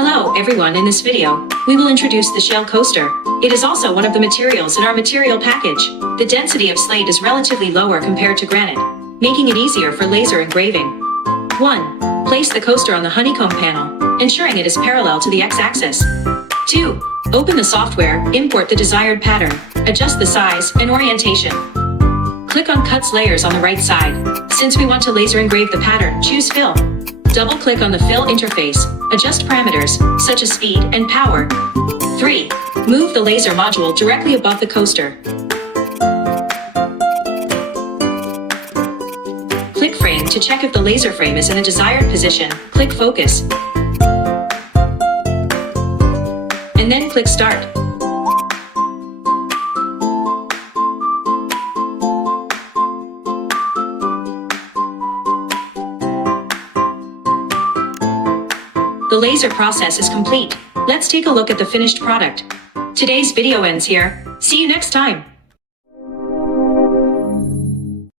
Hello everyone, in this video, we will introduce the Shale Coaster. It is also one of the materials in our material package. The density of slate is relatively lower compared to granite, making it easier for laser engraving. 1. Place the coaster on the honeycomb panel, ensuring it is parallel to the x-axis. 2. Open the software, import the desired pattern, adjust the size and orientation. Click on Cuts Layers on the right side. Since we want to laser engrave the pattern, choose Fill. Double-click on the Fill interface, adjust parameters, such as speed and power. 3. Move the laser module directly above the coaster. Click Frame to check if the laser frame is in the desired position. Click Focus. And then click Start. The laser process is complete. Let's take a look at the finished product. Today's video ends here. See you next time.